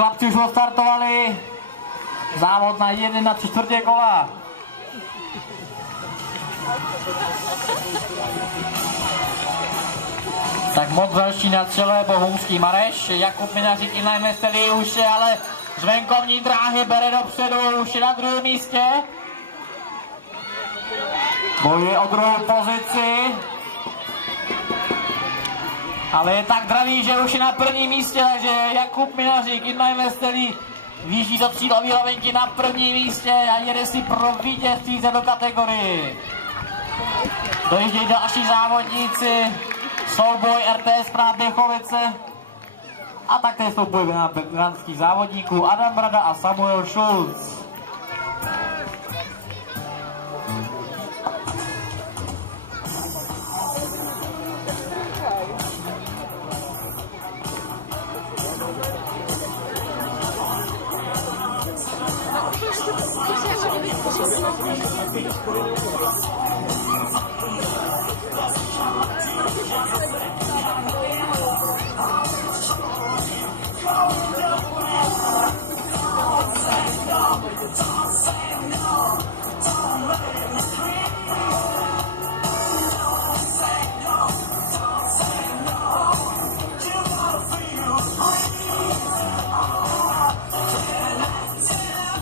chlapci už odstartovali. Závod na 1/3 kola. Tak moc velší na čele bohumský Mareš. Jakub Minařík i najmesteli už je ale z venkovní dráhy bere dopředu, už je na druhém místě. Bojuje o druhou pozici. Ale je tak dravý, že už je na prvním místě, takže Jakub Minařík i najmesteli výjíždí do cílové rovinky na prvním místě a jede si pro vítězství do kategorii. Dojíždějí další závodníci, souboj RTS Praha Běchovice a taktéž souboj veteránských závodníků Adam Brada a Samuel Schulz.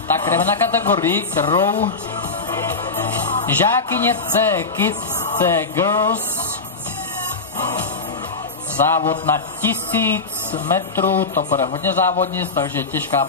Tak jdeme na kategorii, kterou žákyně C, Kids C, Girls. Závod na 1000 metrů, to bude hodně závodnic, takže těžká